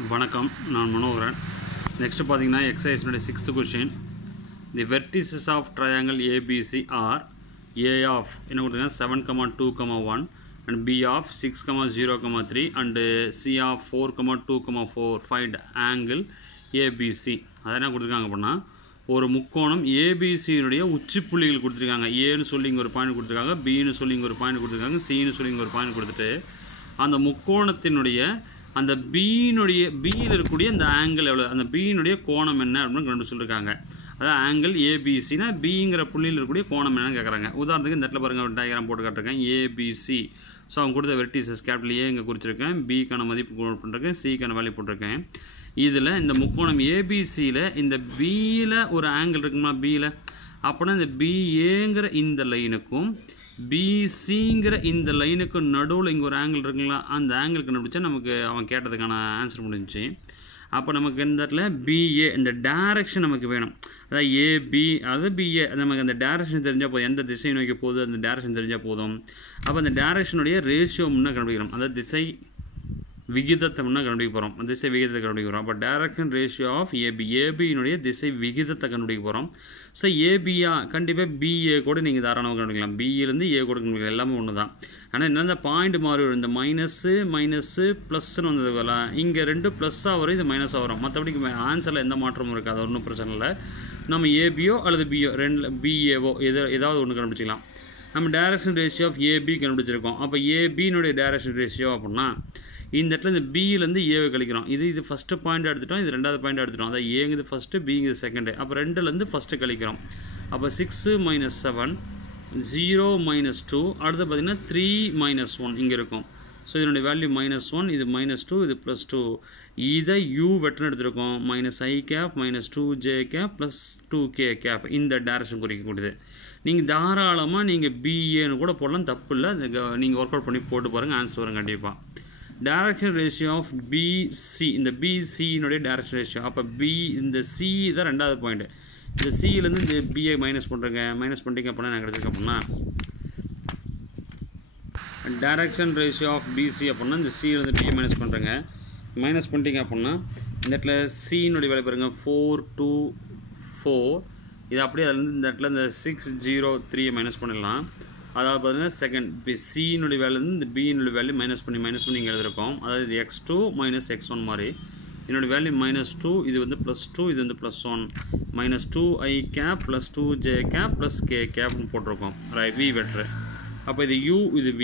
வணக்கம், நான் மனோகரன். நெக்ஸ்ட் பார்த்தீங்கன்னா எக்ஸசைஸ்னுடைய 6th question. The vertices of triangle ABC are A of என்ன கொடுத்தீங்கன்னா 7,2,1 and B of 6,0,3 and C of 4,2,4 find angle ABC. அதை என்ன கொடுத்துருக்காங்க அப்படின்னா, ஒரு முக்கோணம் ஏபிசியினுடைய உச்சி புள்ளிகள் கொடுத்துருக்காங்க. ஏன்னு சொல்லி இங்கே ஒரு பாயிண்ட் கொடுத்துருக்காங்க, பின்னு சொல்லி இங்கே ஒரு பாயிண்ட் கொடுத்துருக்காங்க, சின்னு சொல்லி இங்கே ஒரு பாயிண்ட் கொடுத்துட்டு அந்த முக்கோணத்தினுடைய அந்த பியில் இருக்கக்கூடிய அந்த ஆங்கிள் எவ்வளோ, அந்த பியினுடைய கோணம் என்ன அப்படின்னு கண்டு சொல்லியிருக்காங்க. அதாவது ஆங்கிள் ஏபிசினா பிங்கிற புள்ளியில் இருக்கக்கூடிய கோணம் என்னன்னு கேட்குறாங்க. உதாரணத்துக்கு இந்த இடத்துல பாருங்கள், டயக்ராம் போட்டு காட்டிருக்கேன் ஏபிசி. ஸோ அவங்க கொடுத்த வெர்டிசஸ் கேபிட்டல் ஏ இங்கே குறிச்சிருக்கேன், பிக்கான மதிப்பு போட்டிருக்கேன், சிக்கான வேல்யூ போட்டிருக்கேன். இதில் இந்த முக்கோணம் ஏபிசியில் இந்த பியில் ஒரு ஆங்கிள் இருக்குமா பியில், அப்படின்னா இந்த பிஏங்கிற இந்த லைனுக்கும் பிசிங்கிற இந்த லைனுக்கும் நடுவில் இங்கே ஒரு ஆங்கிள் இருக்குங்களா, அந்த ஆங்கிள் கண்டுபிடிச்சா நமக்கு அவன் கேட்டதுக்கான ஆன்சர் முடிஞ்சிச்சு. அப்போ நமக்கு இந்த இடத்துல பிஏ இந்த டேரெக்ஷன் நமக்கு வேணும். அதாவது ஏபி அதாவது பிஏ நமக்கு அந்த டேரெக்ஷன் தெரிஞ்சால் போதும், எந்த திசை நோக்கி போகுது அந்த டேரெக்ஷன் தெரிஞ்சால் போதும். அப்போ அந்த டேரெக்ஷனுடைய ரேஷியோ முன்னே கண்டுபிடிக்கிறோம், அதாவது திசை விகிதத்தை முன்னே கண்டுபிடிக்க போகிறோம், திசை விகிதத்தை கண்டுபிடிக்க போகிறோம். அப்போ டைரக்ஷன் ரேஷியோ ஆஃப் ஏபியினுடைய திசை விகிதத்தை கண்டுபிடிக்க போகிறோம். ஸோ ஏபியா கண்டிப்பாக பிஏ கூட நீங்கள் தாராளமாக கண்டுபிடிக்கலாம், பியிலேருந்து ஏ கூட கண்டுபிடிக்கலாம், எல்லாமே ஒன்று தான். ஆனால் என்ன இந்த பாயிண்ட் மாறி வரும், இந்த மைனஸு ப்ளஸ்ன்னு வந்ததுல இங்கே ரெண்டு ப்ளஸ்ஸாக வரும், இது மைனஸாக வரும். மற்றபடி ஆன்சரில் எந்த மாற்றமும் இருக்காது, அது ஒன்றும் பிரச்சனை இல்லை. நம்ம ஏபியோ அல்லது பிஓ ரெண்டு பிஏவோ ஏதாவது ஒன்று கண்டுபிடிச்சிக்கலாம். நம்ம டைரக்ஷன் ரேஷியோ ஆஃப் ஏபி கண்டுபிடிச்சிருக்கோம். அப்போ ஏபியினுடைய டைரக்ஷன் ரேஷியோ அப்படின்னா இந்த இடத்துல இந்த பியிலேருந்து ஏவை கழிக்கிறோம். இது ஃபஸ்ட்டு பாயிண்ட் எடுத்துட்டோம், இது ரெண்டாவது பாயிண்ட் எடுத்துட்டோம். அதாவது ஏங்குது ஃபஸ்ட்டு, பிங்குது செகண்டு. அப்போ ரெண்டுலேருந்து ஃபஸ்ட்டு கழிக்கிறோம். அப்போ 6 - 7 0 - 2 அடுத்து பார்த்திங்கன்னா 3 - 1 இங்கே இருக்கும். ஸோ இதனுடைய வேல்யூ -1, இது -2, இது +2. இதை யூ வெட்டர்னு எடுத்துருக்கோம், -i cap -2j cap +2k cap இந்த டேரக்ஷன் குறிக்கக்கூடியது. நீங்கள் தாராளமாக நீங்கள் பிஏன்னு கூட போடலாம், தப்பு இல்லை. நீங்கள் ஒர்க் அவுட் பண்ணி போட்டு பாருங்கள், ஆன்சர் வரும் கண்டிப்பாக. டைரக்ஷன் ரேஷியோ ஆஃப் பிசி, இந்த பிசியினுடைய டைரக்ஷன் ரேஷியோ. அப்போ இந்த சி தான் ரெண்டாவது பாயிண்ட். இந்த சியிலேருந்து இந்த பிஏ மைனஸ் பண்ணுறேங்க, மைனஸ் பண்ணிட்டீங்க அப்படின்னா என்ன கிடச்சிருக்கு அப்படின்னா டைரக்ஷன் ரேஷியோ ஆஃப் பிசி அப்படின்னா இந்த சியிலேருந்து பிஏ மைனஸ் பண்ணுறேங்க. மைனஸ் பண்ணிட்டீங்க அப்படின்னா இந்த இடத்துல சியினுடைய வேலை பாருங்கள் 4 2 4. இது அப்படியே அதுலேருந்து இந்த இடத்துல இந்த 603 மைனஸ் பண்ணிடலாம். அதாவது பார்த்தீங்கன்னா செகண்ட் சியினுடைய வேலையிலேருந்து இந்த பியினுடைய வேல்யூ மைனஸ் பண்ணி இங்கே எழுதிருக்கோம். அதாவது இது x2 - x1 மாதிரி. என்னோடய வேல்யூ -2, இது வந்து +2, இது வந்து +1. -2i gap +2j gap +k கேப்னு போட்டிருக்கோம். Right, we வெட்ரு. அப்போ இது u, இது v.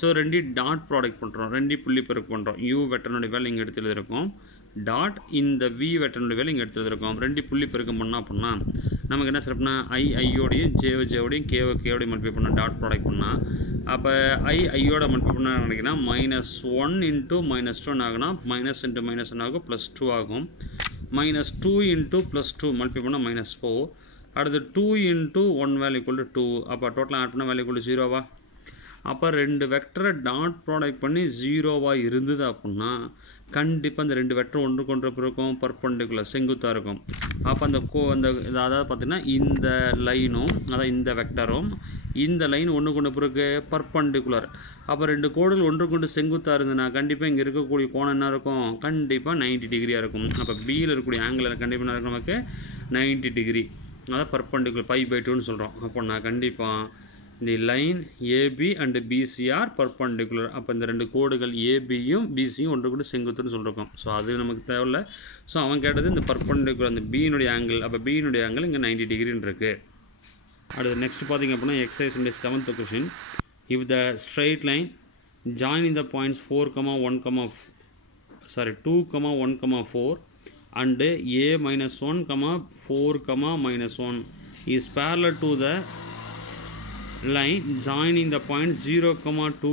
ஸோ ரெண்டு டாட் ப்ராடக்ட் பண்ணுறோம், ரெண்டு புள்ளி பெருக்கு பண்ணுறோம். u வெட்டனுடைய வேலை இங்கே எடுத்து எழுதிருக்கோம், டாட் இந்த v வெட்டனுடைய வேலை இங்கே எடுத்து எழுதிருக்கோம். ரெண்டு புள்ளி பெருக்கம் பண்ணோம் அப்படின்னா நமக்கு என்ன சிறப்புனா ஐயோடையும் ஜேவோடையும் கேவோடையும் மல்டிப்ளை பண்ணால் டாட் ப்ராடக்ட் பண்ணால், அப்போ ஐயோட மல்டிப்ளை பண்ணால் நினைக்கினா -1 × -2 ஆகுனா மைனஸ் இன்ட்டு -1 ஆகும், +2 ஆகும். -2 × +2 மல்டிப்ளை பண்ணால் -4. அடுத்து 2 × 1 வேல்யூ = 2. அப்போ டோட்டலாக ஆட் பண்ணால் வேல்யூ = 0வா? அப்போ ரெண்டு வெக்டரை டாட் ப்ராடக்ட் பண்ணி 0வாக இருந்தது அப்படின்னா கண்டிப்பாக அந்த ரெண்டு வெக்டர் ஒன்று கொண்டு இருக்கும், பர்பெண்டிகுலர் செங்குத்தாக இருக்கும். அப்போ அந்த அதாவது பார்த்திங்கன்னா இந்த லைனும் அதாவது இந்த வெக்டரும் இந்த லைன் ஒன்று கொண்டு பிறகு பர்பெண்டிகுலர். அப்போ ரெண்டு கோடுகள் ஒன்று கொண்டு செங்குத்தாக இருந்ததுன்னா கண்டிப்பாக இங்கே இருக்கக்கூடிய கோணம் என்ன இருக்கும், கண்டிப்பாக 90 டிகிரியாக இருக்கும். அப்போ பியில் இருக்கக்கூடிய ஆங்கிளில் கண்டிப்பாக என்ன இருக்கும், நமக்கு 90 டிகிரி. அதாவது பர்பெண்டிகுலர் π/2ன்னு சொல்கிறோம். அப்போ நான் கண்டிப்பாக இந்த line AB and BC are perpendicular. அப்போ இந்த ரெண்டு கோடுகள் ஏபியும் பிசியும் ஒன்று கூட செங்குத்துன்னு சொல்லியிருக்கோம். ஸோ அது நமக்கு தேவையில்லை. ஸோ அவன் கேட்டது இந்த பர்பெண்டிகுலர் அந்த பியினுடைய ஆங்கிள். அப்போ பியினுடைய ஆங்கிள் இங்கே 90 டிகிரின்னு இருக்குது. அடுத்து நெக்ஸ்ட் பார்த்திங்க அப்படின்னா எக்ஸசைஸுடைய 7th question. If the straight line join in the points 2,1,4 and a - 1, 4, -1 is parallel to the line joining the point 0, 2,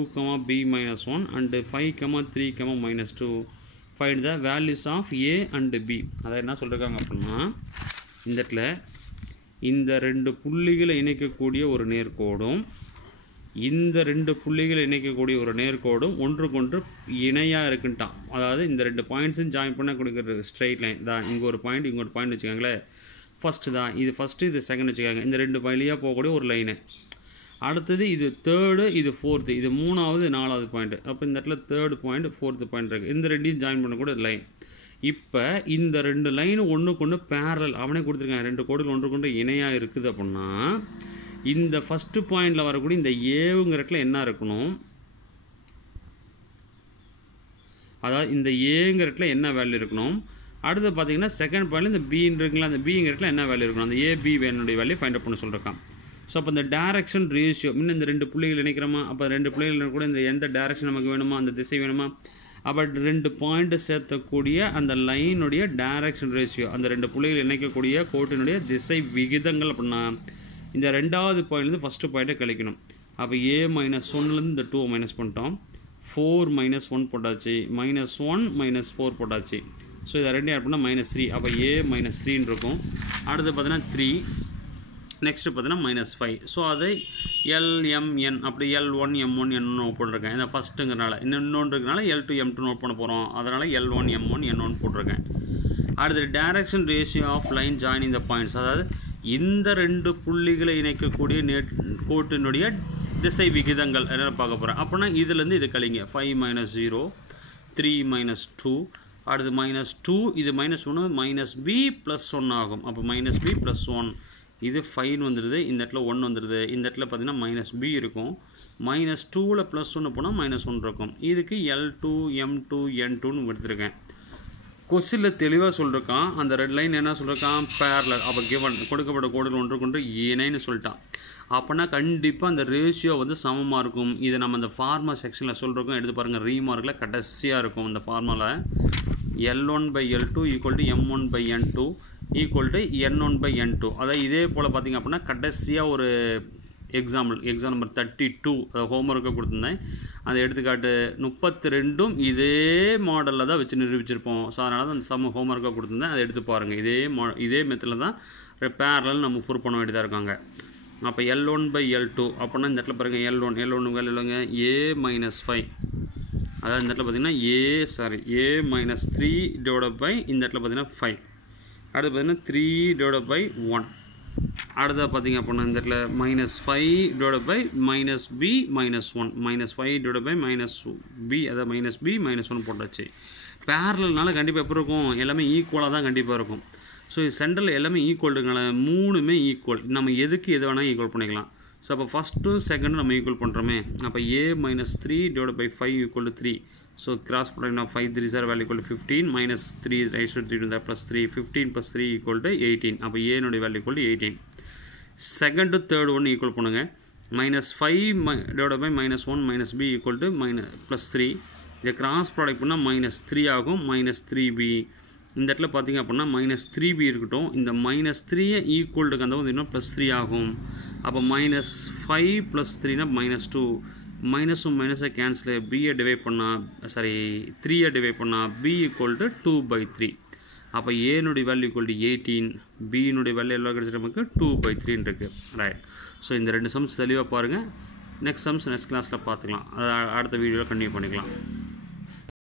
b - 1 and 5, 3, -2. find the values of a and b. அதை என்ன சொல்லியிருக்காங்க அப்படின்னா இந்த இடத்துல இந்த ரெண்டு புள்ளிகளை இணைக்கக்கூடிய ஒரு நேர்கோடும் இந்த ரெண்டு புள்ளிகளை இணைக்கக்கூடிய ஒரு நேர்கோடும் ஒன்றுக்கொன்று இணையாக இருக்குன்ட்டான். அதாவது இந்த ரெண்டு பாயிண்ட்ஸும் ஜாயின் பண்ண கொடுக்குற ஸ்ட்ரைட் லைன் தான். இங்கே ஒரு பாயிண்ட் இங்கே ஒரு பாயிண்ட் வச்சுக்காங்களேன், ஃபஸ்ட்டு தான் இது ஃபஸ்ட்டு, இது செகண்ட் வச்சுக்காங்க. இந்த ரெண்டு வழியாக போகக்கூடிய ஒரு லைனு. அடுத்தது இது தேர்டு, இது ஃபோர்த்து, இது மூணாவது நாலாவது பாயிண்ட். அப்போ இந்த இடத்துல தேர்டு பாயிண்ட், ஃபோர்த்து பாயிண்ட் இருக்குது. இந்த ரெண்டையும் ஜாயின் பண்ணக்கூடிய லைன். இப்போ இந்த ரெண்டு லைன் ஒன்றுக்கு ஒன்று பேரல் அவனே கொடுத்துருக்காங்க. ரெண்டு கோடுகள் ஒன்றுக்கு ஒன்று இணையாக இருக்குது அப்படின்னா இந்த ஃபஸ்ட்டு பாயிண்டில் வரக்கூடிய இந்த ஏவுங்கிற இடத்துல என்ன இருக்கணும், அதாவது இந்த ஏங்கிற இடத்துல என்ன வேல்யூ இருக்கணும். அடுத்து பார்த்தீங்கன்னா செகண்ட் பாயிண்டில் இந்த பின்னு இருக்குங்களா, அந்த பிங்கிற இடத்துல என்ன வேல்யூ இருக்கணும், அந்த ஏபி வேனுடைய வேல்யூ ஃபைண்ட் அவுட் பண்ண சொல்லியிருக்கான். ஸோ அப்போ இந்த டேரக்ஷன் ரேஷியோ இன்னும் இந்த ரெண்டு புள்ளிகள் இணைக்கிறோமா, அப்போ ரெண்டு புள்ளிகள் கூட இந்த எந்த டேரக்ஷன் நமக்கு வேணுமா, அந்த திசை வேணுமா, அப்போ ரெண்டு பாயிண்ட்டை சேர்த்தக்கூடிய அந்த லைனுடைய டைரக்ஷன் ரேஷியோ, அந்த ரெண்டு புள்ளிகள் இணைக்கக்கூடிய கோட்டினுடைய திசை விகிதங்கள் அப்படின்னா இந்த ரெண்டாவது பாயிண்ட்லேருந்து ஃபஸ்ட்டு பாயிண்ட்டை கழிக்கணும். அப்போ A - 1லேருந்து இந்த 2 மைனஸ் பண்ணிட்டோம். 4 - 1 போட்டாச்சு, -1 - 4 போட்டாச்சு. ஸோ இதை ரெண்டு ஆட் பண்ணால் -3. அப்போ A - 3ன்னு இருக்கும். அடுத்து பார்த்தீங்கன்னா 3, நெக்ஸ்ட்டு பார்த்தீங்கன்னா -5. ஸோ அதை LMN அப்படி L1 M1 N1 நோட் போட்டிருக்கேன். இந்த ஃபஸ்ட்டுங்கிறனால இன்னொன்று இருக்கிறனால L2 M2 நோட் பண்ண போகிறோம். அதனால் L1 M1 N1 போட்டிருக்கேன். அடுத்து direction ratio of line joining the points, அதாவது இந்த ரெண்டு புள்ளிகளை இணைக்கக்கூடிய கோட்டினுடைய திசை விகிதங்கள் என்ன பார்க்க போகிறேன். அப்படின்னா இதுலேருந்து இது கழிங்க. 5 - 0, 3 - 2, அடுத்து -2, இது -1 -b + 1 ஆகும். அப்போ -b + 1, இது 5 வந்துடுது, இந்த இடத்துல 1 வந்துடுது, இந்த இடத்துல பார்த்தீங்கன்னா -b இருக்கும். -2ல் +1 போனால் -1 இருக்கும். இதுக்கு L2 M2 N2ன்னு எடுத்துருக்கேன். கொஸ்டினில் தெளிவாக சொல்லியிருக்கான். அந்த ரெட் லைன் என்ன சொல்லியிருக்கான், பேரலல். அப்போ கிவன் கொடுக்கப்பட்ட கோடுகள் ஒன்றுக்கொன்று இணைன்னு சொல்லிட்டான். அப்போனா கண்டிப்பாக அந்த ரேஷியோ வந்து சமமாக இருக்கும். இதை நம்ம அந்த ஃபார்மா செக்ஷனில் சொல்லியிருக்கோம். எடுத்து பாருங்கள், ரீமார்க்கில் கடைசியாக இருக்கும் இந்த ஃபார்மாவில். L1/L2 = M1/N2 = N1/N2. அதாவது இதே போல் பார்த்திங்க அப்படின்னா கடைசியாக ஒரு எக்ஸாம் நம்பர் 32 அதை ஹோம்ஒர்க்கை கொடுத்துருந்தேன். அந்த எடுத்துக்காட்டு 32ம் இதே மாடலில் தான் வச்சு நிரூபிச்சிருப்போம். ஸோ அதனால தான் அந்த சம் ஹோம்ஒர்க்கை கொடுத்துருந்தேன். அதை எடுத்து பாருங்கள். இதே மெத்தடில் தான் பேரலல் நம்ம ப்ரூவ் பண்ண வேண்டியதாக இருக்காங்க. அப்போ L1/L2 அப்படின்னா இந்த இடத்துல பாருங்கள், L1 இல்லைங்க A - 5. அதாவது இந்த இடத்துல பார்த்திங்கன்னா A - 3 / இந்த இடத்துல பார்த்திங்கன்னா 5. அடுத்து பார்த்திங்கன்னா 3 / 1. அடுத்தது பார்த்திங்க அப்படின்னா இந்த இடத்துல -5 / -b - 1, -5 / -b, அதாவது -b - 1 போட்டாச்சு. பேரலல்னால கண்டிப்பாக எப்படி இருக்கும், எல்லாமே ஈக்குவலாக தான் கண்டிப்பாக இருக்கும். ஸோ சென்டரில் எல்லாமே ஈக்குவல் இருக்கனால மூணுமே ஈக்குவல். நம்ம எதுக்கு எது வேணால் ஈக்குவல் பண்ணிக்கலாம். ஸோ அப்போ ஃபஸ்ட்டும் செகண்டும் நம்ம ஈக்குவல் பண்ணுறோமே. அப்போ A - 3 / 5 = 3. So cross product 5 3s are value = 15 - 3 raised to 3 + 3, 15 + 3 = 18. அப்போ A வேல்யூ = 18. செகண்டு தேர்டு ஒன்று ஈக்குவல் பண்ணுங்கள். -5 / -1 - b = +3. இதை கிராஸ் ப்ராடக்ட் பண்ணால் -3 ஆகும், -3b. இந்த இடத்துல பார்த்திங்க அப்படின்னா -3b இருக்கட்டும். இந்த -3 ஈக்குவல்டுக்கு அந்த இன்னும் +3 ஆகும். அப்போ -5 + 3னா -2. மைனஸும் மைனஸை கேன்சல், b-ஐ டிவைட் பண்ணால் 3-ஐ டிவைட் பண்ணால் b = 2/3. அப்போ A வேல்யூ = 18, B வேல்யூ எவ்வளோ கிடச்சிட்டு நமக்கு 2/3 இருக்குது. ரைட். ஸோ இந்த ரெண்டு சம்ஸ் தெளிவாக பாருங்கள். நெக்ஸ்ட் சம்ஸ் நெக்ஸ்ட் கிளாஸில் பார்த்துக்கலாம். அதை அடுத்த வீடியோவில் கண்டினியூ பண்ணிக்கலாம்.